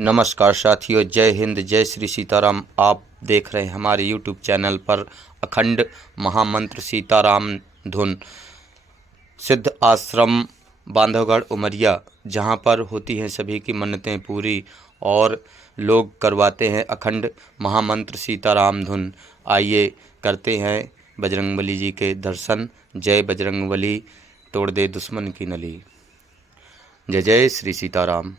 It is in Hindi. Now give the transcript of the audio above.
नमस्कार साथियों, जय हिंद, जय श्री सीताराम। आप देख रहे हैं हमारे YouTube चैनल पर अखंड महामंत्र सीताराम धुन। सिद्ध आश्रम बांधवगढ़ उमरिया, जहां पर होती हैं सभी की मन्नतें पूरी और लोग करवाते हैं अखंड महामंत्र सीताराम धुन। आइए करते हैं बजरंगबली जी के दर्शन। जय बजरंगबली, तोड़ दे दुश्मन की नली। जय जय श्री सीताराम।